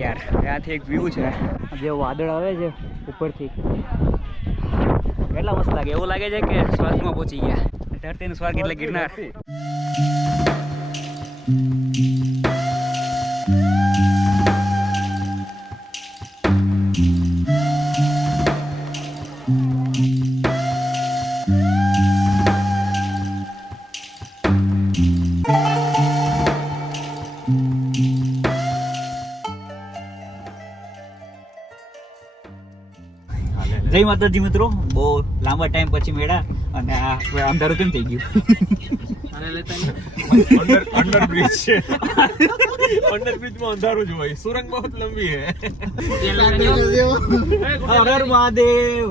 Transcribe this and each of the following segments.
યાર, ત્યાંથી એક વ્યૂ છે, જે વાદળ આવે છે ઉપરથી, કેટલા મસ્ત લાગે. એવું લાગે છે કે સ્વર્ગમાં પહોંચી ગયા. ધરતીનું સ્વર્ગ એટલે ગિરનાર. જય માતાજી મિત્રો, બહુ લાંબા ટાઈમ પછી મેળા. અને આ અંધારું કેમ થઈ ગયું? અંડરબ્રિજ છે, અંડરબ્રિજમાં અંધારું જ હોય. સુરંગ બહુ લંબી હે. હર હર મહાદેવ.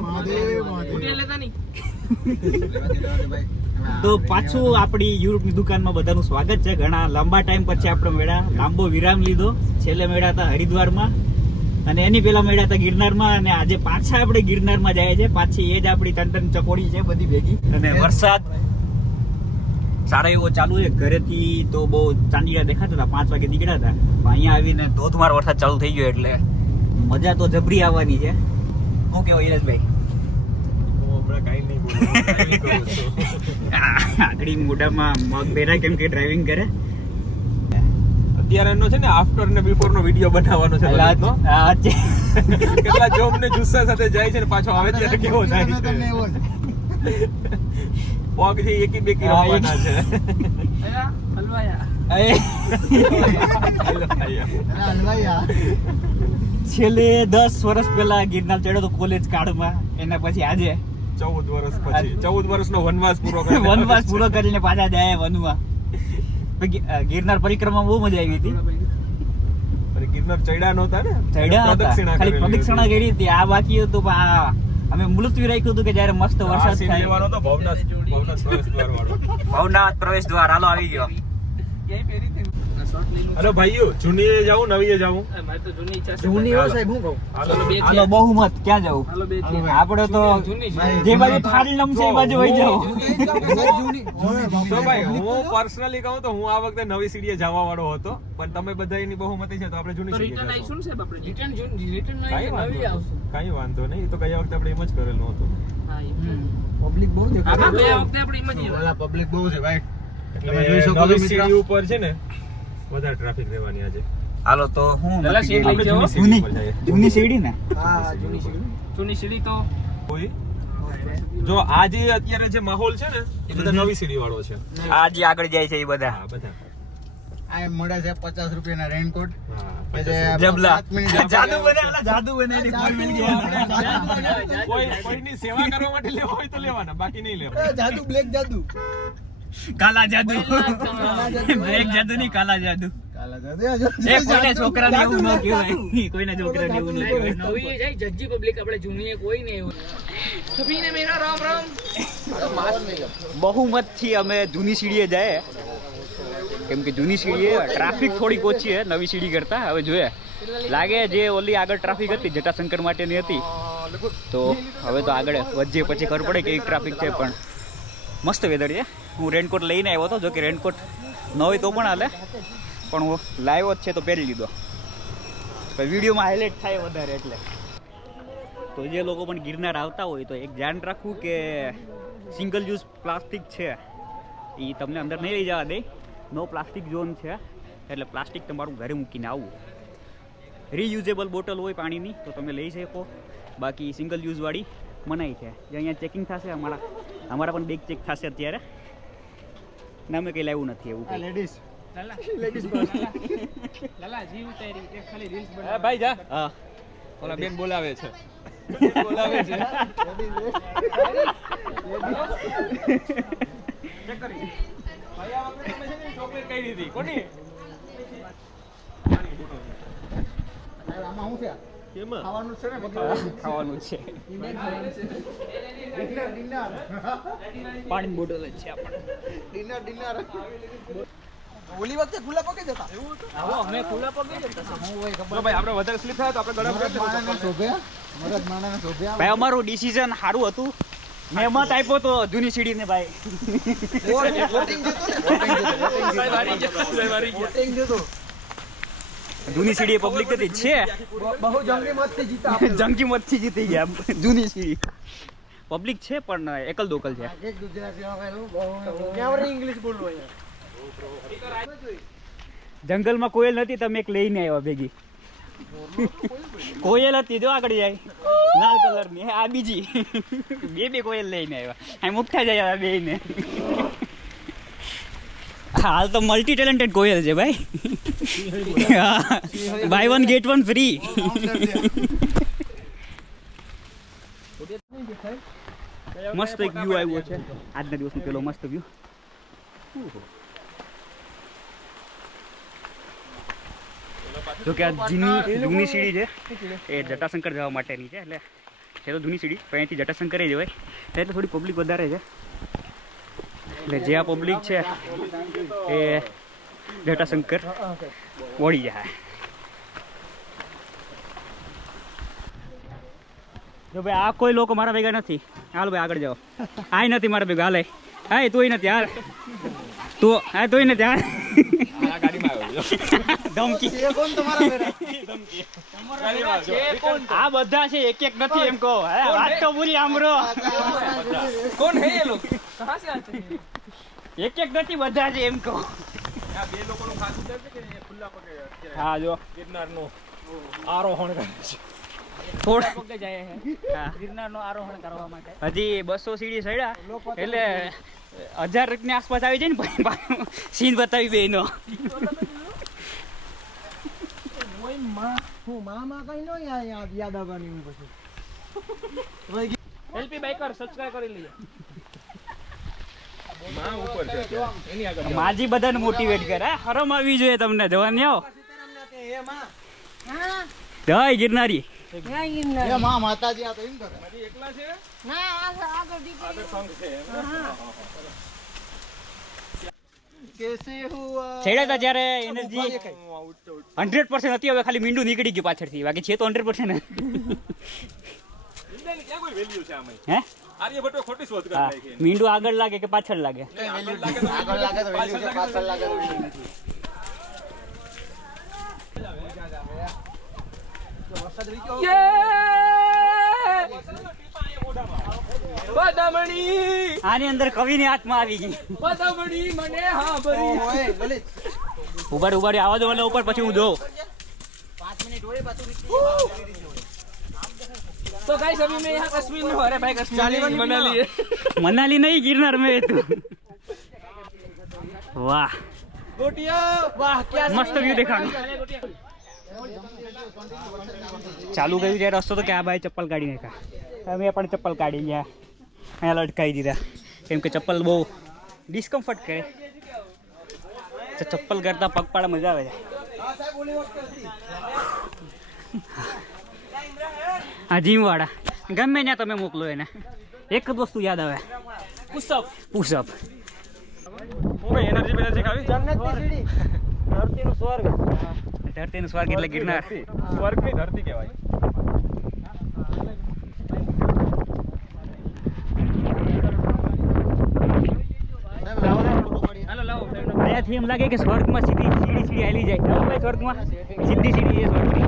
તો પાછું આપણી યુરોપની દુકાનમાં બધાનું સ્વાગત છે. ઘણા લાંબા ટાઈમ પછી આપણો મેળા લાંબો વિરામ લીધો. છેલ્લે મેળા હતા હરિદ્વારમાં, અને એની પેલા મેળા હતા ગિરનારમાં, અને આજે પાછા આપણે ગિરનારમાં જાય છે. પાછી એ જ આપણી ટન ચકોડી છે બધી ભેગી. અને વરસાદ સારો એવો ચાલુ છે. ઘરેથી તો બહુ ચાંદીડા દેખાતા હતા, 5 વાગે નીકળ્યા હતા, પણ અહીંયા આવીને ધોધમાર વરસાદ ચાલુ થઈ ગયો, એટલે મજા તો જબરી આવવાની છે. શું કેવો ઈરાજભાઈ? આગળ મોઢામાં મગ બેરા કેમ કે ડ્રાઇવિંગ કરે. અત્યારે એનો છે ને આફ્ટર ને બિફોર નો વિડિયો બનાવવાનો છે. કેટલા જોમ ને જુસ્સા સાથે જાય છે ને પાછો આવે ત્યારે કેવો જાય છે. પગ છે એકી બેકી રમવાના છે. છેલ્લે 10 વર્ષ પહેલા ગિરનાર ચડ્યો તો કોલેજ કાળમાં. એના પછી આજે 14 વર્ષ પછી 14 વર્ષનો વનવાસ પૂરો કરીને પાછા જાય વનમાં. ગિરનાર પરિક્રમા બહુ મજા આવી હતી. ગિરનાર ચડ્યા નહોતા ને, ચડ્યા હતા, ખાલી પ્રદક્ષિણા કરી હતી. આ બાકી હતું, અમે મુલતવી રાખ્યું હતું કે જયારે મસ્ત વરસાદ થાય. ભવનાથ પ્રવેશ દ્વાર હાલો આવી ગયો. અરે ભાઈઓ, જૂની એ જાવું નવી એ જાવું? જૂની હો સાહેબ, હું કહું હાલો બહુમત ક્યાં જાવું? આપણે તો જે બાજુ ઠારી નમશે એ બાજુ વહી જાવ. તો ભાઈ હું પર્સનલી કહું તો હું આ વખતે નવી સીડીએ જવા વાળો હતો, પણ તમે બધા એની બહુમતી છે તો આપણે જૂની સીડીએ જઈશું. કઈ વાંધો નહીં, તો ગયા વખતે આપણે એમ જ કરેલું હતું. પબ્લિક બહુ દેખાય. પબ્લિક બહુ છે ભાઈ, તમે જોઈ શકો છો સીડી ઉપર છે ને વધારે ટ્રાફિક રહેવાની આજે. હાલો તો હું જૂની સીડી ને, હા જૂની સીડી તો કોઈ જો આજે અત્યારે જે માહોલ છે ને એ બધા નવી સીડી વાળો છે. આ જે આગળ જાય છે એ બધા આ મળે છે 50 રૂપિયાના રેનકોટ. જાદુ બને કોઈની સેવા કરવા માટે લેવા હોય તો લેવાના, બાકી નહીં લેવાના. જાદુ, બ્લેક જાદુ, કાલા જાદુ, બ્લેક જાદુ નહીં, કાલા જાદુ. કોઈને છોકરાને એવું ન કહેવાય, કોઈને છોકરાને એવું ન કહેવાય. નવી જાય જજ્જી પબ્લિક, આપણે જૂની કોઈ ને એવું. સભીને મેરા રામ રામ. બહુમત થી અમે જૂની સીડીએ જાય, કેમ કે જૂની સીડીએ ટ્રાફિક થોડીક ઓછી છે નવી સીડી કરતા. હવે જોઈએ, લાગે જે ઓલી આગળ ટ્રાફિક હતી જટાશંકર માટેની હતી, તો હવે તો આગળ વચ્ચે પછી ખબર પડે કેવી ટ્રાફિક છે. પણ મસ્ત વેધર છે. હું રેનકોટ લઈને આવ્યો હતો, જો કે રેનકોટ ન હોય તો પણ હાલે, પણ હું લાવ્યો જ છે તો પહેરી લીધો, વિડીયોમાં હાઇલાઇટ થાય વધારે. એટલે તો જે લોકો પણ ગિરનાર આવતા હોય તો એક ધ્યાન રાખવું કે સિંગલ યુઝ પ્લાસ્ટિક છે એ તમને અંદર નહીં લઈ જવા દે. નો પ્લાસ્ટિક ઝોન છે, એટલે પ્લાસ્ટિક તમારું ઘરે મૂકીને આવવું. રીયુઝેબલ બોટલ હોય પાણીની તો તમે લઈ શકો, બાકી સિંગલ યુઝવાળી મનાઈ છે. જે અહીંયા ચેકિંગ થશે, અમારા પણ બેગ ચેક થશે અત્યારે, ના અમે કંઈ લાવ્યું નથી એવું. લેડીઝ ભાઈ જા, હા ઓલા બેન બોલાવે છે. બોલાવે છે. ચેક કરી ભાઈ, આ વખતે તમે છે ને ચોકલેટ કઈ દીધી કોની? આમાં હું છે? કેમાં ખાવાનું છે ને, ખાવાનું છે. પાણીની બોટલ જ છે આપણે. ડિનર ઓલી વખતે ખુલ્લા પગે જતા. આવો અમે ખુલ્લા પગે જતા. હું હોય ખબર ભાઈ, આપણે વધારે સ્લીપ થાય તો આપણે ગળા મરદ માણાને શોભ્યા. ભાઈ અમારું ડિસિઝન સારું હતું. મેં મત આપ્યો તો જૂની સીડી ને ભાઈ. વોટિંગ જતો. જૂની સીડી પબ્લિક હતી છે બહુ જંગી મતથી જીતા જંગી મતથી જીતી ગયા જૂની સીડી પબ્લિક છે પણ એકલ દોકલ છે એક ગુજરાતીમાં કહેલું બહુ ઇંગ્લિશ બોલવું અહીંયા જંગલમાં કોયલ નથી તમે એક લઈને આવ્યા ભેગી કોયલ હતી જો આગળ જાય લાલ કલરની આ બીજી બે કોયલ લઈને આવ્યા આ મુકતા જાય આ બેને હાલ તો મલ્ટી ટેલેન્ટેડ કોયલ છે ભાઈ બાય 1 ગેટ 1 ફ્રી મસ્ત એક વ્યૂ આવ્યો છે આજના દિવસનો પેલો મસ્ત વ્યૂ જો કે આ જૂની સીડી છે એ જટાશંકર જવા માટેની છે એટલે છે તો જૂની સીડી પણ અહીંથી જટાશંકર જવાય એટલે થોડી પબ્લિક વધારે છે એટલે જે આ પબ્લિક છે એ જટાશંકર વળી જાય જો ભાઈ આ કોઈ લોકો મારા ભેગા નથી હાલ ભાઈ આગળ જાઓ આ નથી મારા ભેગા હાલે હા તોય નથી યાર તો હા તોય નથી યાર આ બધા છે એક એક નથી એમ કહો વાત તો પૂરી આમરો કોણ હે એ લોકો એક એક નથી બધા છે એમ કહો બે લોકોનું ખાતું છે કે ખુલ્લા પગે હા જો ગિરનારનો આરોહણ કરે છે થોડા પગે જાય છે ગિરનારનો આરોહણ કરવા માટે હજી 200 સીડી ચડ્યા એટલે 1000 ની આસપાસ આવી જાય ને સીન બતાવી બેનો એલપી બાઈકર સબસ્ક્રાઇબ કરી લેજો માજી બધાને મોટિવેટ કરે હરમ આવી જોઈએ તમને જવાની આવો જય ગિરનારી માતાજી આ તો એમ કરે એકલા છે ના આગળ સંઘ છે કેસે હુઆ છેડ્યા હતા જ્યારે એનર્જી 100% હતી હવે ખાલી મીંડું નીકળી ગયું પાછળથી બાકી છે તો 100% ને હે આર્યભટ્ટો ખોટી શોધ કરી નાખી મીંડું આગળ લાગે કે પાછળ લાગે આગળ લાગે તો વેલ્યુ છે પાછળ લાગે તો વેલ્યુ નથી આની અંદર કવિની આત્મા આવી ગઈ ઉભાર આવા દો મને ઉપર પછી હું જોઉં 5 મિનિટ હોય પાછું तो गाइस अभी मैं यहाँ कश्मीर में हो रहा है भाई कश्मीर मनाली है मनाली नहीं गिरनार में तू वाह गोटिया वाह क्या मस्त व्यू દેખાણો ચાલુ ગયું જ્યારે રસ્તો તો કે આ ભાઈ ચપ્પલ કાઢી નાખ્યા અમે પણ ચપ્પલ કાઢી ગયા અહીંયા લટકાવી દીધા કેમ કે ચપ્પલ બહુ ડિસ્કમ્ફર્ટ કરે તો ચપ્પલ કરતા પગપાળા મજા આવે છે હા જીમવાળા ગમે ત્યાં તમે મોકલો એને એક જ વસ્તુ યાદ આવે પુશઅપ એનર્જી ખાવી જન્નતની સીડી ધરતીનું સ્વર્ગ ધરતીનું સ્વર્ગ એટલે ગિરનાર સ્વર્ગની ધરતી કહેવાય અહીંયાથી એમ લાગે કે સ્વર્ગમાં સીધી સીડી હાલી જાય ચાલો ભાઈ સ્વર્ગમાં સીધી સીડી છે સ્વર્ગની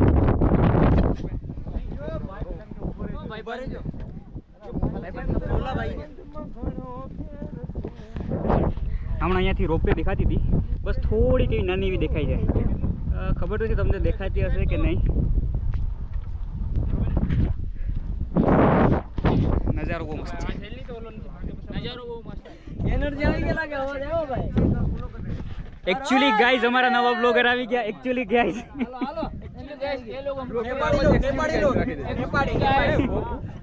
હમણાં અહીંયાથી રોપવે દેખાતી હતી બસ થોડી કઈ નાની એવી દેખાઈ જાય ખબર નથી તમને દેખાતી હશે કે નહીં નજારો બહુ મસ્ત છે एनर्जी आई के लागे आवाज आयो भाई एक्चुअली गाइस हमारा नवा ब्लॉगर આવી ગયા actually guys hello actually guys ये लोग हम नेपाली गाइस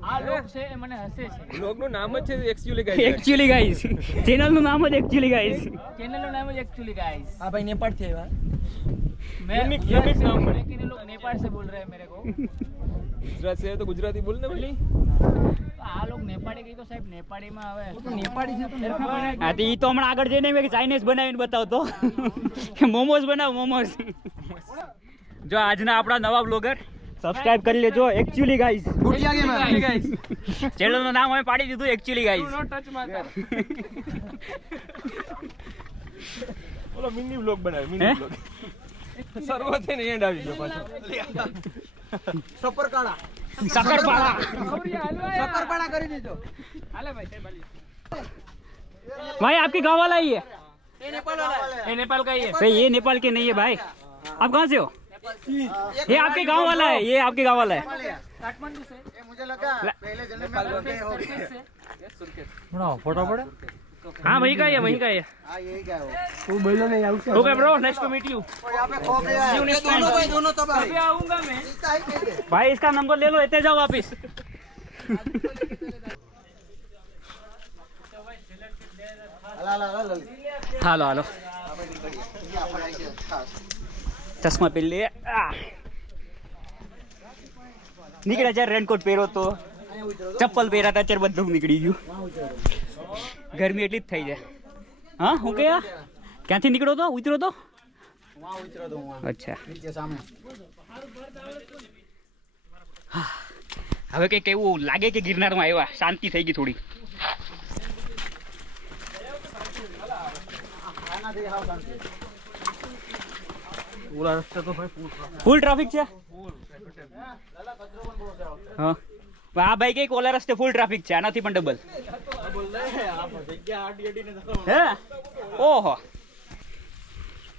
आ लोग से મને હસે છે લોગનું નામ જ છે एक्चुअली गाइस ચેનલ નું નામ જ एक्चुअली गाइस चैनल નું नाम है एक्चुअली गाइस આ ભાઈ નેપાળ થી આવ્યા मैं यूनिक नाम है लेकिन ये लोग नेपाल से बोल रहे हैं मेरे को ગુજરાત से तो गुजराती बोलने वाली આ લોग नेपाली गई तो साहब नेपाली में આવે નેપાળી છે તો હા તો ઈ તો હમણાં આગળ જઈને મેં ચાઇનીઝ બનાવીને બતાવતો કે મોમોસ બનાવ મોમોસ જો આજના આપણા નવા બ્લોગર સબસ્ક્રાઇબ કરી લેજો एक्चुअली गाइस ગુટિયા કે માં गाइस ચેનલ નું નામ અમે પાડી દીધું एक्चुअली गाइस नो टच माता બોલો મિની વ્લોગ બનાવે હે? મિની વ્લોગ શરૂઆત થઈને એન્ડ આવી ગયો પાછો. સપરકાળા શકરપાડા સપરપાળા કરી દીધો भाई आपके गांव वाला ही है એ નેપાલ का ही है. भाई ये नेपाल के नहीं है भाई आप कहाँ से हो ये आपके गांव वाला है ये आपके गांव वाला है ये मुझे लगा पहले जन्म में गए हो गए हाँ वही का ही है, वही का ही है. हाँ यही क्या हो okay bro, nice to meet you. यहाँ पे खो गया है ये दोनों भाई दोनों तबाही अभी आऊंगा मैं. जीता ही कैसे भाई इसका नंबर ले लो लेते जाओ वापिस हला હાલો હાલો ચશ્મા પહેરી લે નીકળ્યા જ્યારે રેનકોટ પહેરો તો ચપ્પલ પહેર્યા હતા ત્યારે બધું નીકળી ગયું ગરમી એટલી જ થઈ જાય હા હું કયા ક્યાંથી નીકળો તો ઉતરો તો અચ્છા હવે કંઈક એવું લાગે કે ગિરનારમાં આવ્યા શાંતિ થઈ ગઈ થોડી ફૂલ ટ્રાફિક છે હા આ ભાઈ કઈક ઓલા રસ્તે ફૂલ ટ્રાફિક છે આનાથી પણ ડબલ હે ઓહો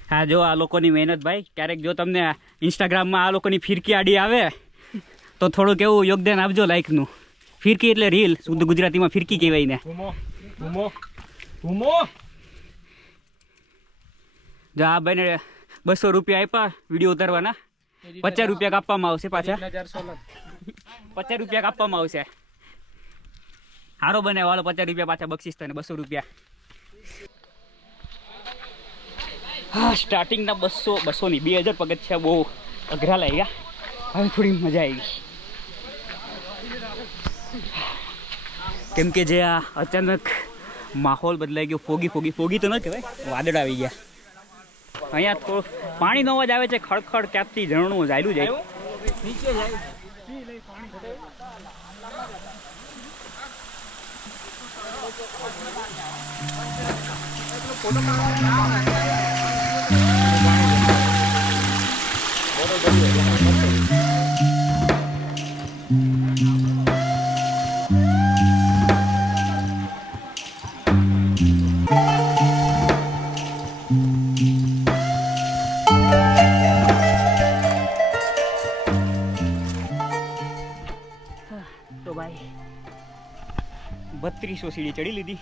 હા જો આ લોકોની મહેનત ભાઈ ક્યારેક જો તમને ઇન્સ્ટાગ્રામમાં આ લોકોની ફિરકી આડી આવે તો થોડુંક એવું યોગદાન આપજો લાઈકનું ફિરકી એટલે રીલ શુદ્ધ ગુજરાતીમાં ફિરકી કહેવાય ને જો આ ભાઈને 200 રૂપિયા આપ્યા વિડીયો ઉતારવાના 50 રૂપિયા કાપવામાં આવશે પાછા 50 રૂપિયા કાપવામાં આવશે સારો બને વાલો 50 રૂપિયા પાછા બક્ષીસ તને 200 રૂપિયા હા સ્ટાર્ટિંગના 200 ની 2000 પગથિયા બહુ અઘરા લાગ્યા હવે થોડી મજા આવી કેમ કે જે આ અચાનક માહોલ બદલાઈ ગયો ફોગી તો ન કહેવાય વાદળ આવી ગયા અહીંયા થોડું પાણીનો અવાજ આવે છે ખડખડ ક્યાંથી ઝરણું ચાલ્યું જાય નીચે જાય. તો ભાઈ 3200 સીડી ચડી લીધી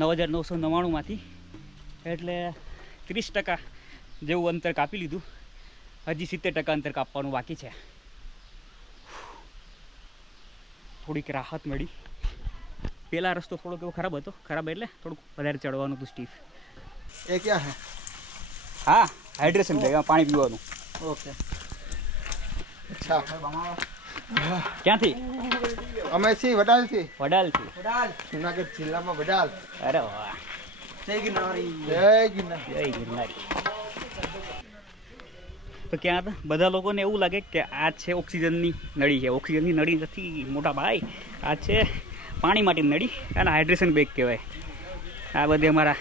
9999માંથી એટલે 30% જેવું અંતર કાપી લીધું હજી 70% અંતર કાપવાનું બાકી છે થોડીક રાહત મળી પહેલા રસ્તો થોડોક એવો ખરાબ હતો ખરાબ એટલે થોડુંક વધારે ચડવાનું હતું સ્ટીફ ये क्या है હા હાઇડ્રેશન થાય પાણી પીવાનું ओके अच्छा ક્યાંથી અમે થી વડાલથી વડાલથી જુનાગઢ જિલ્લામાં વડાલ અરે વાહ જય ગિરનારી જય ગિરનારી તો ક્યાં હતા બધા લોકોને એવું લાગે કે આ છે ઓક્સિજનની નળી છે ઓક્સિજનની નળી નથી મોટા ભાઈ આ છે પાણી માટેની નળી અને હાઇડ્રેશન બેગ કહેવાય આ બધે અમારા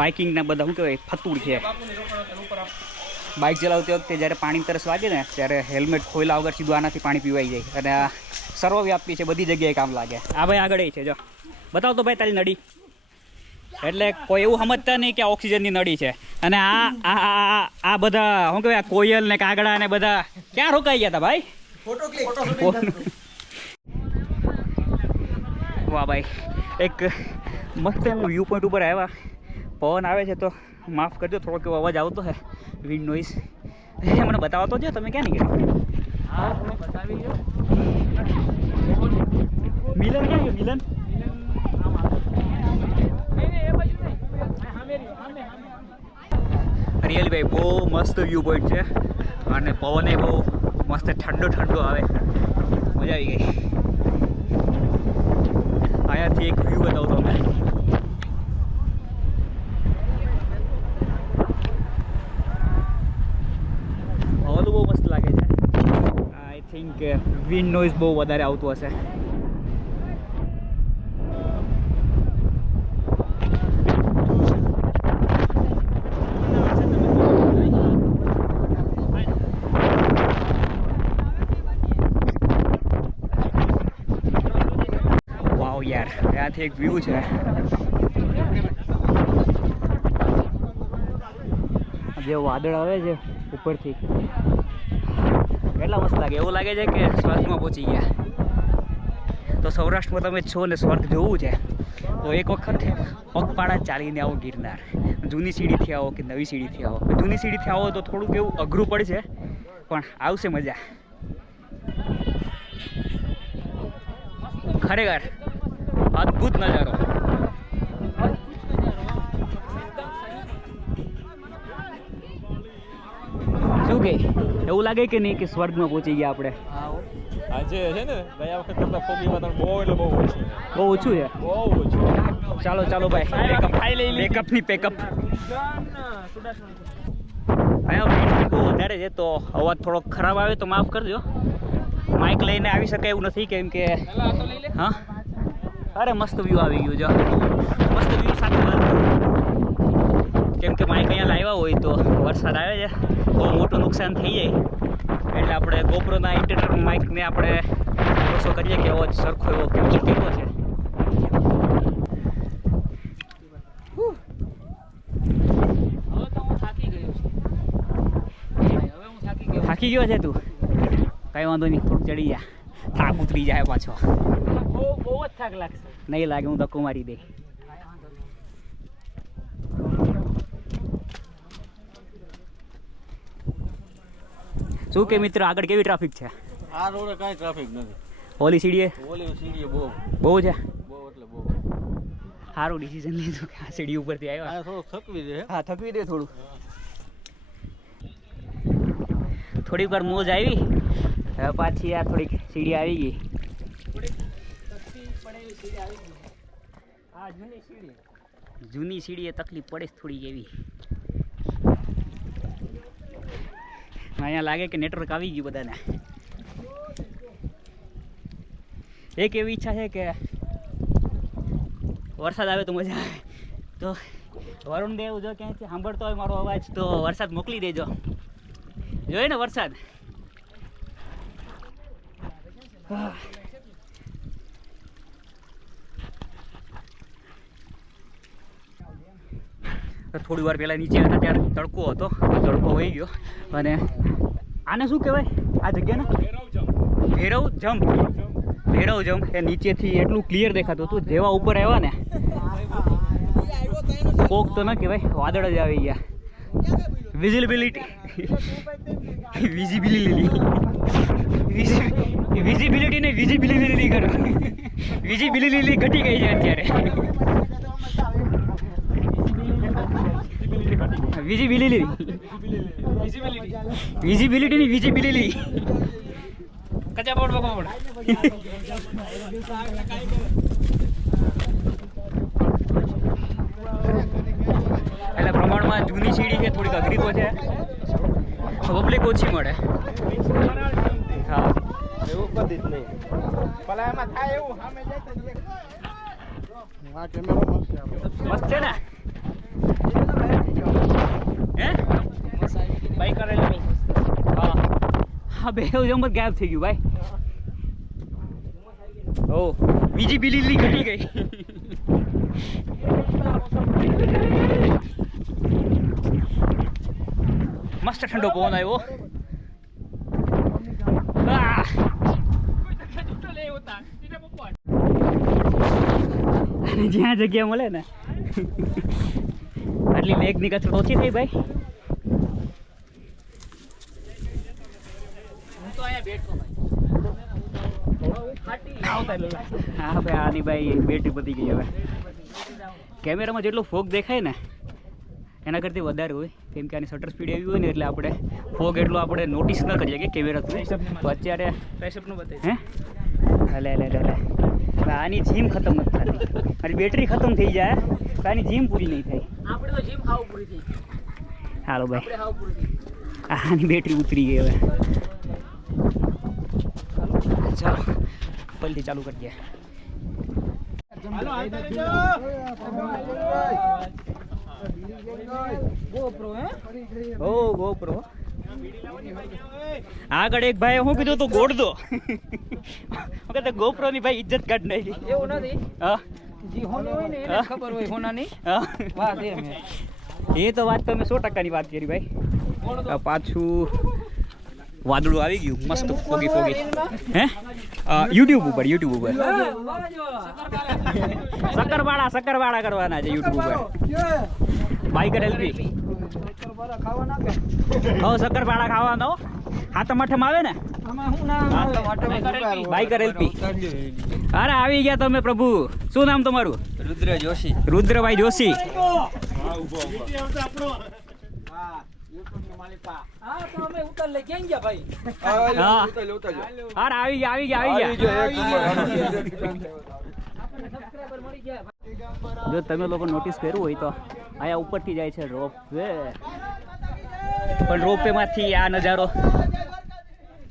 બાઇકિંગના બધા શું કહેવાય ફતુડ છે બાઇક ચલાવતી વખતે જ્યારે પાણી તરસ વાગે ને ત્યારે હેલ્મેટ ખોલ્યા વગર સીધું આનાથી પાણી પીવાઈ જાય અને આ સર્વવ્યાપી છે બધી જગ્યાએ કામ લાગે આ ભાઈ આગળ છે જો બતાવ તો ભાઈ તારી નળી એટલે કોઈ એવું સમજતા નહીં કે આ ઓક્સિજનની નળી છે અને આ બધા શું કહેવાય કોયલ ને કાગડા ને બધા ક્યાં રોકાઈ ગયા હતા ભાઈ ફોટો ક્લિક વાહ ભાઈ એક મસ્ત એમ વ્યૂ પોઈન્ટ ઉપર આવ્યા પવન આવે છે તો માફ કરજો થોડોક એવો અવાજ આવતો છે વિન્ડ નોઈઝ મને બતાવો તો જો તમે ક્યાં નીકળ્યા હા તમે બતાવી દો. મિલન ક્યાં ગયો મિલન રિયલી ભાઈ બહુ મસ્ત વ્યૂ પોઈન્ટ છે અને પવન એ બહુ મસ્ત ઠંડો આવે મજા આવી ગઈ અહીંયાથી એક વ્યૂ બતાવું તમને પવન બહુ મસ્ત લાગે છે આઈ થિંક વિન્ડ નોઈઝ બહુ વધારે આવતું હશે અહીંયાથી એક વ્યૂ છે. જે વાદળ આવે છે ઉપરથી કેટલા મસ્ત લાગે. એવું લાગે છે કે સ્વર્ગમાં પહોંચી ગયા. તો સૌરાષ્ટ્રમાં તમે છો ને સ્વર્ગ જોવું છે તો એક વખત પગપાળા ચાલીને આવો ગિરનાર. જૂની સીડીથી આવો કે નવી સીડીથી આવો. જૂની સીડીથી આવો તો થોડુંક એવું અઘરું પડશે પણ આવશે મજા. ખરેખર અદ્ભુત નજારો. શું કે એવું લાગે કે નહીં કે સ્વર્ગમાં પહોંચી ગયા આપણે? આજે છે ને ગયા વખત કરતા ફોગી વાતાવરણ બહુ એટલે બહુ ઓછું છે. બહુ ઓછું છે. બહુ ઓછું. ચાલો ચાલો ભાઈ બેકઅપની પેકઅપ. અહીંયા બહુ વધારે છે તો અવાજ થોડો ખરાબ આવે તો માફ કરજો. માઇક લઈને આવી શકાય એવું નથી કેમ કે હા અરે મસ્ત વ્યૂ આવી ગયું જો. મસ્ત વ્યૂ સાથે કેમ કે માઇક અહીંયા લાવ્યા હોય તો વરસાદ આવે છે બહુ મોટું નુકસાન થઈ જાય એટલે આપણે ગોપ્રોના ઇન્ટરનલ માઇકને આપણે ભરોસો કરીએ કે અવાજ સરખો એવો કેપ્ચર કર્યો છે. થાકી ગયો છે તું? કઈ વાંધો નહીં, થોડુંક ચડી જા, થાક ઉતરી જાય પાછો. બહુ જ થાક લાગશે. નહીં લાગે, હું ધક્કો મારી દે. શું કે મિત્ર આગળ કેવી ટ્રાફિક છે? આ રોડે કાંઈ ટ્રાફિક નથી. ઓલી સીડીએ બહુ બહુ છે. એટલે બહુ સારું ડિસિઝન લીધું કે આ સીડી ઉપરથી આવ્યા. આ થોડું થકવી દે. હા થકવી દે થોડું. થોડીક વાર મોજ આવી, હવે પાછી આ થોડીક સીડી આવી ગઈ. જૂની સીડીએ તકલીફ પડે થોડીક એવી. અહીંયા લાગે કે નેટવર્ક આવી ગયું બધાને. એક એવી ઈચ્છા છે કે વરસાદ આવે તો મજા આવે. તો વરુણ દેવ જો ક્યાંયથી સાંભળતો હોય મારો અવાજ તો વરસાદ મોકલી દેજો. જોઈએ ને વરસાદ. થોડી વાર પહેલાં નીચે હતા ત્યારે તડકો હતો, તડકો વહી ગયો. અને આને શું કહેવાય આ જગ્યાને? ભૈરવ જમ્પ. એ નીચેથી એટલું ક્લિયર દેખાતું હતું. જેવા ઉપર આવ્યા ને કોક તો ન કહેવાય, વાદળ જ આવી ગયા. વિઝિબિલિટી ને વિઝિબિલિટી કરો. વિઝિબિલિટી ઘટી ગઈ છે અત્યારે. વિઝિબિલિટી કચા બોર્ડ બકોડ. એટલે પ્રમાણમાં જૂની સીડી છે, થોડીક અઘરી તો છે, પબ્લિક ઓછી મળે. હા એવું બધી જ નહીં. ભલા એમાં થાય એવું સામે જાય તો આ કેમેરો મસ્ત છે ને? હે બાઈક કરેલી? હા હા, બે જમ્પ ગાયબ થઈ ગયું ભાઈ. ઓ વિઝિબિલિટી ઘટી ગઈ. મસ્ત ઠંડો પવન આવ્યો. અને જ્યાં જગ્યા મળે ને આટલી લેગની કચરો ઓછી થઈ ભાઈ. હા ભાઈ આની ભાઈ બેટરી પતી ગઈ. હવે કેમેરામાં જેટલો ફોગ દેખાય ને એના કરતાં વધારે હોય, કેમ કે આની શટર સ્પીડ એવી હોય ને એટલે આપણે ફોગ એટલો આપણે નોટિસ ન કરીએ કે કેમેરા તો અત્યારે ફેશપનું બતાવી. હે લે આની જીમ ખતમ નથી થતી. મારી બેટરી ખતમ થઈ જાય તો આની જીમ પૂરી નહીં થાય. આપણે તો જીમ હાવ પૂરી થઈ. હાલો ભાઈ, આપણે હાવ પૂરી થઈ. આની બેટરી ઉતરી ગઈ. હવે ચાલો પલટી ચાલુ કરી દે. ગોપ્રો આગળ એક ભાઈ શું કીધું તો ગોળ દો. ગોપ્રો ની ભાઈ ઇજ્જત કાઢ નાખી. એવું નથી. હા જી હોની હોય ને એને ખબર હોય હોનાની વાત એમ હે. એ તો વાત તમે 100% ની વાત કરી ભાઈ. આ પાછું વાદળું આવી ગયું મસ્ત ફોગી ફોગી. હે યુટ્યુબ ઉપર શક્કરવાળા કરવાના છે યુટ્યુબ ઉપર. બાઈકર એલપી શક્કરપાડા ખાવાનો હાથમ આઠમ આવે ને બાઈકર એલપી. અરે આવી ગયા તમે પ્રભુ. શું નામ તમારું? રુદ્રભાઈ જોશી. અરે આવી ગયા. જો તમે લોકો નોટિસ કર્યું હોય તો અહીંયા ઉપરથી જાય છે રોપ વે. પણ રોપવે માંથી આ નજારો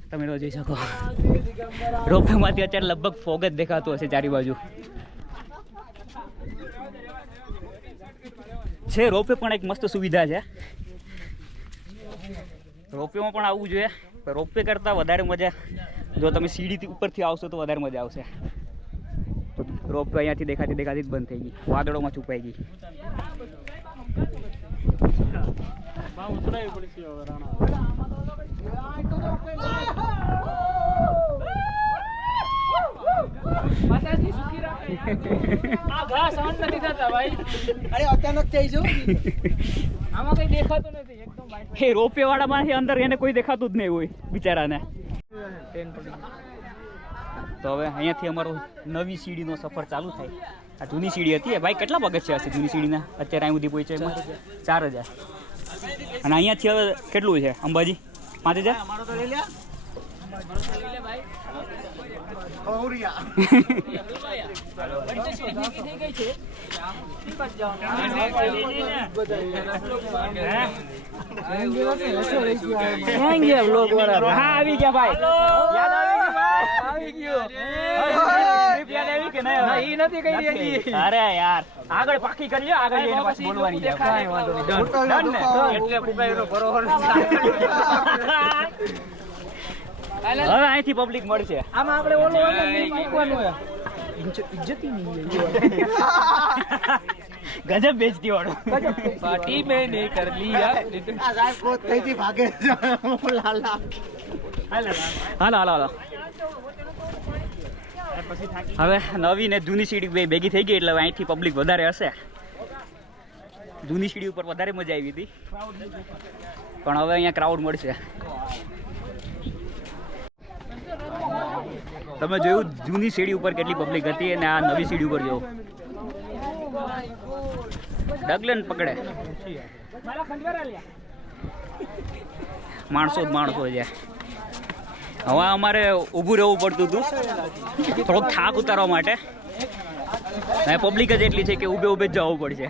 તમે જોઈ શકો. રોપવે માંથી અત્યારે લગભગ ફોગ જ દેખાતું હશે ચારે બાજુ. છે રોપવે પણ એક મસ્ત સુવિધા છે. રોપવેમાં પણ આવવું જોઈએ. રોપવે કરતાં વધારે મજા જો તમે સીડીથી ઉપરથી આવશો તો વધારે મજા આવશે. રોપવે અહીંયાથી દેખાતી જ બંધ થઈ ગઈ. વાદળોમાં છુપાઈ ગઈ. એ રોપવે વાળા માંથી અંદર એને કોઈ દેખાતું જ નહીં હોય બિચારાને. તો હવે અહીંયાથી અમારો નવી સીડીનો સફર ચાલુ થાય. આ જૂની સીડી હતી ભાઈ. કેટલા પગથિયા હશે જૂની સીડીના? અત્યારે અહીં સુધી પહોંચે 4000. અને અહીંયાથી હવે કેટલું છે અંબાજી? 5000. આવી ગયા ભાઈ. અરે યાર આગળ પાકી કરી લો. આગળ જઈને પાછી બોલવાની છે. હવે અહીંથી પબ્લિક મળશે. આમાં આપણે ઓલો મૂકવાનું હોય ઇજ્જતી નહીં. ગજબ બેચતી વાળો. પાર્ટી મેને કર લિયા. આ સાહેબ કોત કઈથી ભાગે લાલા. હાલો. હવે નવી ને જૂની સીડી ભેગી થઈ ગઈ એટલે અહીંથી પબ્લિક વધારે હશે. જૂની સીડી ઉપર વધારે મજા આવી હતી પણ હવે અહીંયા ક્રાઉડ મળશે. તમે જોયું જૂની સીડી ઉપર કેટલી પબ્લિક હતી અને આ નવી સીડી ઉપર જોયું ડગલે ને પકડે માણસો જ માણસો છે. હવે અમારે ઊભું રહેવું પડતું હતું થોડોક થાક ઉતારવા માટે. પબ્લિક જ એટલી છે કે ઊભે જ જવું પડશે.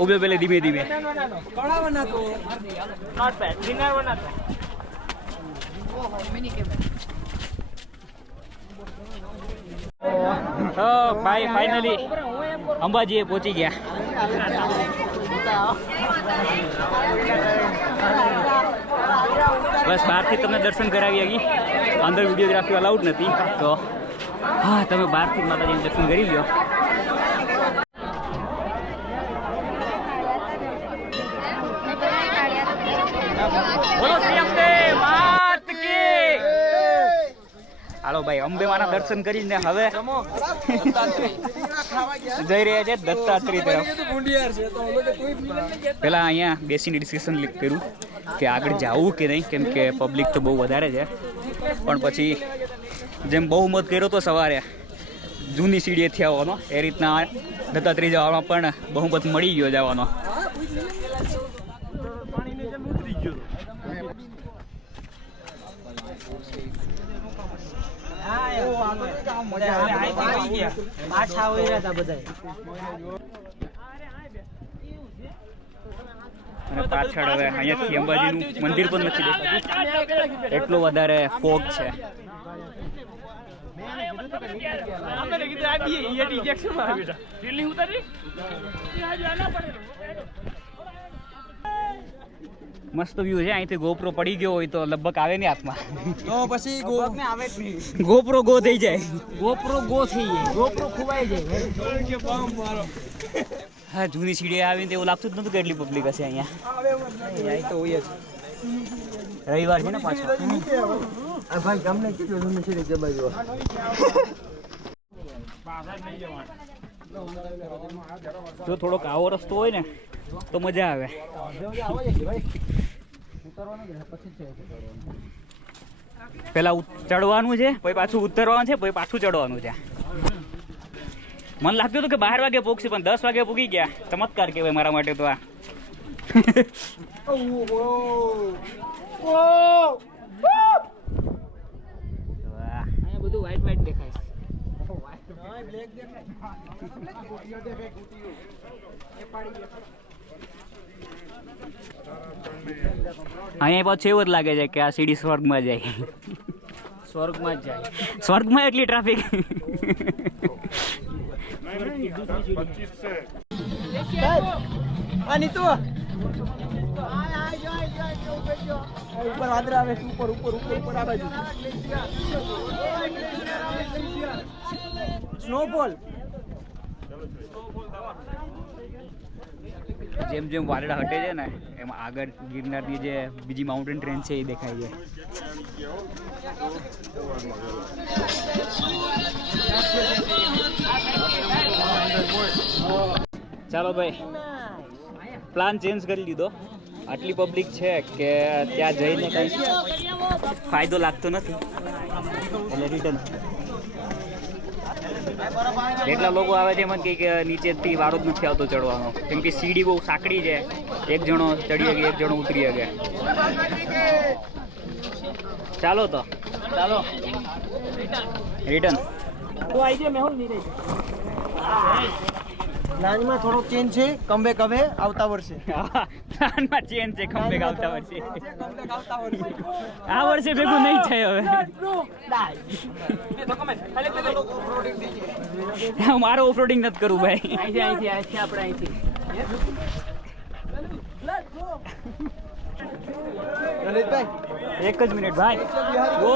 ઊભે પેલે ધીમે ધીમે. ભાઈ ફાઇનલી અંબાજીએ પહોંચી ગયા. બસ બહારથી તમને દર્શન કરાવી આવી. અંદર વિડીયોગ્રાફી અલાઉડ નથી તો હા તમે બહારથી માતાજીનું દર્શન કરી લો. બોલો શ્રી અંબે માત કી. હાલો ભાઈ અંબે માના દર્શન કરીને હવે જઈ રહ્યા છે દત્તાત્રેય તરફ. પેલા અહીંયા બેસીને ડિસ્કશન કર્યું કે આગળ જવું કે નહીં, કેમ કે પબ્લિક તો બહુ વધારે છે. પણ પછી જેમ બહુમત કર્યો તો સવારે જૂની સીડીએથી આવવાનો એ રીતના દત્તાત્રેય જવામાં પણ બહુમત મળી ગયો જવાનો. અને પાછળ હવે અહીંયાથી અંબાજીનું મંદિર પણ નથી દેખાતું, એટલો વધારે ફોગ છે. મસ્ત વ્યૂ છે. અહીંથી ગોપ્રો પડી ગયો હોય તો લગભગ આવે નહીં હાથમાં. તો પછી ગોપને આવે જ નહીં. ગોપ્રો ગો થઈ જાય. ગોપ્રો ગો થઈ જાય, ગોપ્રો ખુવાઈ જાય. હા, જૂની સીડી આવીને તો એવું લાગતું જ નતું કે એટલી પબ્લિક હશે અહીંયા. તો હોય જ. રવિવાર છે ને પાછો. ભાઈ ગામને કેટલું જૂનું છે કે બાજુ. જો થોડોક આવો રસ્તો હોય ને તો મજા આવે. પેલા ચડવાનું છે, પછી પાછું ઉતરવાનું છે, પછી પાછું ચડવાનું છે. મને લાગતું હતું કે 12 વાગે પહોંચશે, પણ 10 વાગે પૂગી ગયા. ચમત્કાર કહેવાય મારા માટે તો આ. અહીંયા બધું વ્હાઈટ વ્હાઈટ દેખાય. અહીંયા પાછું એવું જ લાગે છે કે આ સીડી સ્વર્ગમાં જાય. સ્વર્ગમાં જ જાય. સ્વર્ગમાં એટલી ટ્રાફિક. નીતુ ઉપર વાદળા આવે છે. ઉપર ઉપર ઉપર ઉપર આ બાજુ સ્નોફોલ. જેમ જેમ વાદળા હટે છે ને એમાં આગળ ગિરનારની જે બીજી માઉન્ટેન ટ્રેન છે એ દેખાય છે. ચાલો ભાઈ, પ્લાન ચેન્જ કરી લીધો. આટલી પબ્લિક છે કે ત્યાં જઈને કંઈ ફાયદો લાગતો નથી, એટલે રિટર્ન. એટલા લોકો આવે છે એમાં કે નીચેથી વારો જ નથી આવતો ચડવાનો, કેમ કે સીડી બહુ સાંકડી છે. એક જણો ચડી શકે, એક જણો ઉતરી શકે. ચાલો તો ચાલો રિટર્ન. તો આવી જાય મેહુલ નહીં રહી. પ્લાનમાં થોડો ચેન્જ છે. કમબેક હવે આવતા વર્ષે. પ્લાનમાં ચેન્જ છે. કમબેક આવતા વર્ષે. આ વર્ષે ભેગું નહીં થાય હવે. મારો ઓફરોડિંગ નથી કરવું ભાઈ. અહીંથી આપણે અહીંથી લલિતભાઈ એક જ મિનિટ ભાઈ. ઓ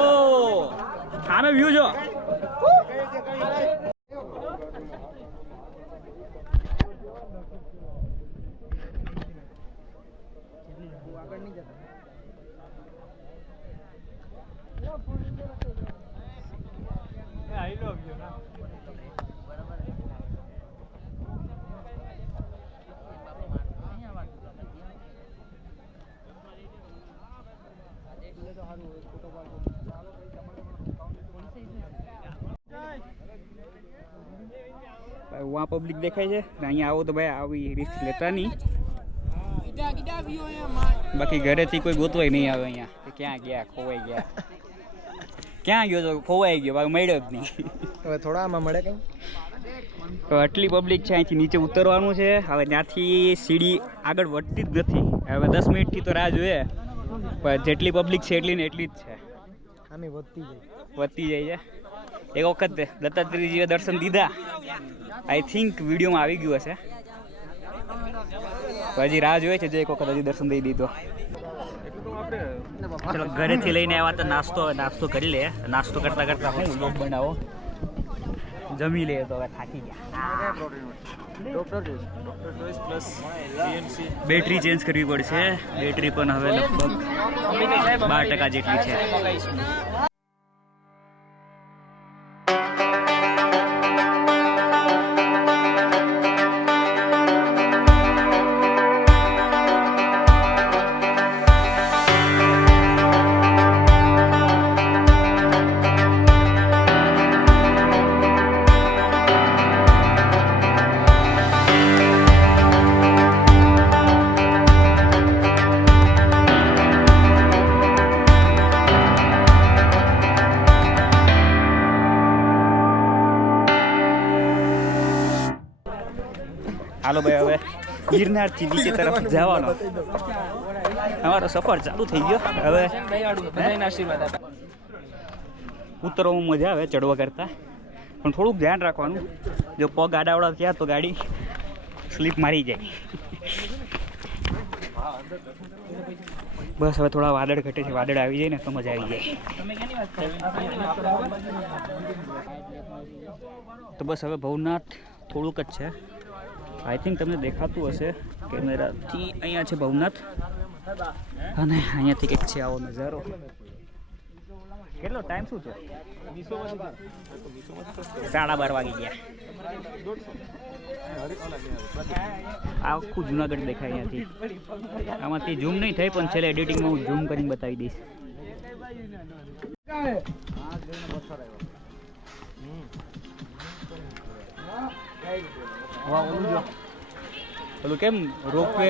સામે વ્યૂ જો. वहाँ पब्लिक देखाय છે ને અહીંયા આવો તો ભાઈ આવી રિસ્ક લેતા નહીં. બાકી ઘરેથી કોઈ ગોતવાય નહીં આવે અહીંયા કે ક્યાં ગયા, ખોવાઈ ગયા. ક્યાં ગયો તો ખોવાઈ ગયો, બાકી મળ્યો જ નહીં. હવે થોડા આમાં મળે કઈ. તો આટલી પબ્લિક છે, અહીંથી નીચે ઉતરવાનું છે. હવે ત્યાંથી સીડી આગળ વધતી જ નથી. હવે 10 મિનિટથી તો રાહ જોઈએ, પણ જેટલી પબ્લિક છે એટલી ને એટલી જ છે. આમે વધતી જાય. વધતી જાય છે. એક વખત દત્તાત્રેયજીએ દર્શન દીધા. આઈ થિંક વિડીયોમાં આવી ગયું હશે. હજી રાહ જોઈએ છે, જે એક વખત હજી દર્શન દઈ દીધો. ચલો ઘરેથી લઈને આવ્યા તો નાસ્તો કરી લે. નાસ્તો કરતા કરતા હું લોક બનાવો, જમી લે તો હવે થાકી ગયા. બેટરી ચેન્જ કરવી પડશે. બેટરી પણ હવે લગભગ 12% જેટલી છે. હાલો ભાઈ, હવે ગિરનારથી નીચે તરફ જવાનો અમારો સફર ચાલુ થઈ ગયો. હવે બધાના આશીર્વાદ આપે. ઉતરવામાં મજા આવે ચડવા કરતાં, પણ થોડુંક ધ્યાન રાખવાનું. જો પગ આડાવડા થયા તો ગાડી સ્લીપ મારી જાય. બસ હવે થોડા વાદળ ઘટે છે, વાદળ આવી જાય ને તો મજા આવી જાય. તો બસ હવે ભવનાથ થોડુંક જ છે. આઈ થિંક તમને દેખાતું હશે કેમેરાથી. અહીંયા છે ભવનાથ અને અહીંયાથી કંઈક છે આવો નજારો. કેટલો ટાઈમ શું છે? 12:30 વાગી ગયા. આખું જુનાગઢ દેખાય અહીંયાથી. આમાંથી ઝૂમ નહીં થાય પણ છેલ્લે એડિટિંગમાં હું ઝૂમ કરીને બતાવી દઈશ. પેલું કેમ રોપવે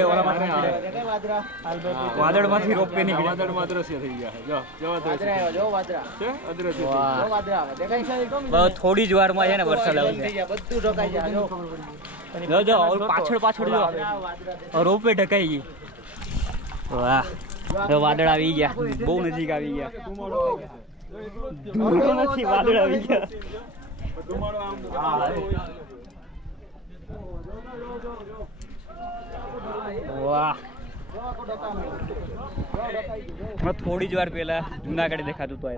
વાદળમાંથી રોપવે નીકળ્યા. થોડી જ વારમાં છે ને વરસાદ આવી જાય. પાછળ પાછળ જો રોપવે ઢકાઈ ગઈ. વાહ, વાદળ આવી ગયા, બહુ નજીક આવી ગયા. નથી, વાદળ આવી ગયા. વાહ, થોડી જ વાર પહેલા જુનાગઢ દેખાતું હતું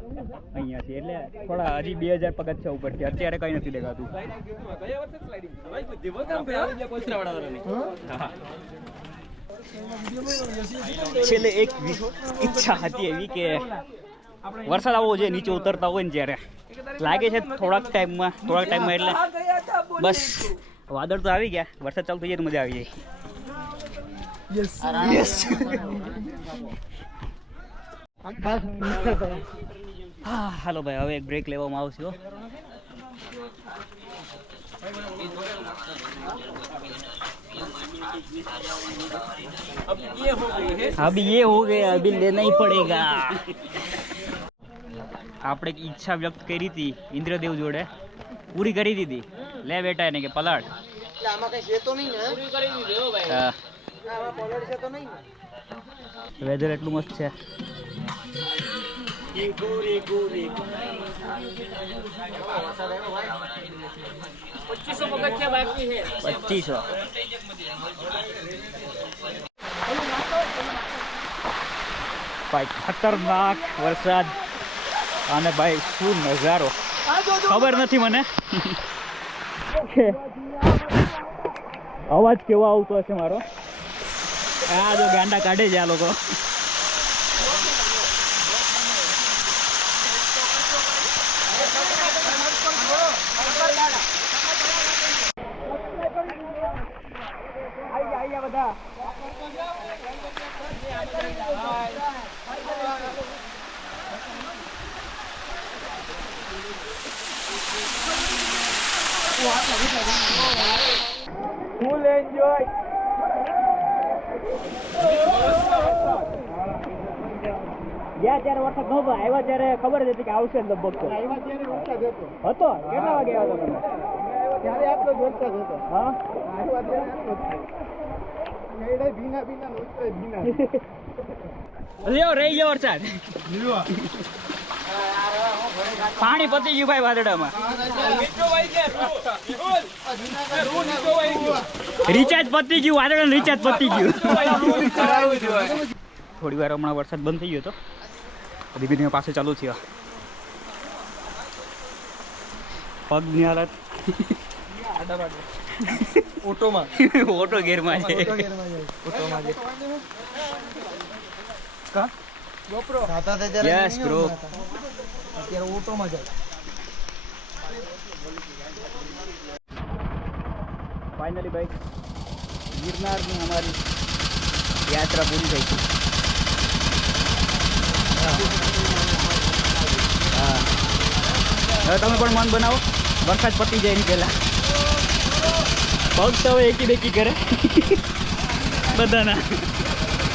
અહીંયાથી. એટલે થોડા હજી 2000 પગથિયા ઉપરથી. અત્યારે કઈ નથી દેખાતું. છેલ્લે એક ઈચ્છા હતી એવી કે વરસાદ આવવો જોઈએ નીચે ઉતરતા હોય ને જ્યારે. લાગે છે થોડાક ટાઈમમાં એટલે બસ વાદળ તો આવી ગયા. વરસાદ ચાલુ થઈ જાય તો મજા આવી જાય. યસ. હા, હાલો ભાઈ, હવે એક બ્રેક લેવામાં આવશે. अभी ये हो गया, अभी लेना ही पड़ेगा. આપણે ઈચ્છા વ્યક્ત કરી હતી ઇન્દ્રદેવ જોડે, પૂરી કરી દીધી. લે બેટા એને કે પલાળ. આમાં કઈ છે તો નહીં ને? પૂરી કરી દીધી હો ભાઈ. હા, આમાં પલાળ છે તો નહીં ને? વેધર એટલું મસ્ત છે. 2500 પગથિયા બાકી છે. 2500. ભાઈ ખતરનાક વરસાદ અને ભાઈ શું નજારો ખબર નથી મને અવાજ કેવો આવતો હશે મારો. આ જો ગાંડા કાઢે છે આ લોકો. બધા ફૂલ એન્જોય. ગયા ત્યારે વરસાદ નહોતો, આવ્યા ત્યારે ખબર જ હતી કે આવશે લગભગ. આવ્યા ત્યારે વરસાદ હતો. કેટલા વાગે આવ્યા હતા તમે? ત્યારે આટલો જ વરસાદ હતો. હા, આવ્યા ત્યારે આટલો જ. એડા ભીના ભીના ઉતરે ભીના. લ્યો રહી ગયો વરસાદ. પાણી પતી ગયું ભાઈ વાદળામાં. રિચાર્જ પતી ગયું, વાદળાનું રિચાર્જ પતી ગયું. થોડી વાર હમણાં વરસાદ બંધ થઈ ગયો હતો, ધીમે ધીમે પાસે ચાલુ થયો. પગની હાલત ઓટો ગેરમાં છે. Yes bro. અત્યારે ઓટોમાં જાય. ફાઇનલી ભાઈ ગિરનારની અમારી યાત્રા પૂરી થઈ છે. હા, હવે તમે પણ મન બનાવો, વરસાદ પતી જાય એની પહેલા. પગ તો હવે એકી બેકી કરે બધાના.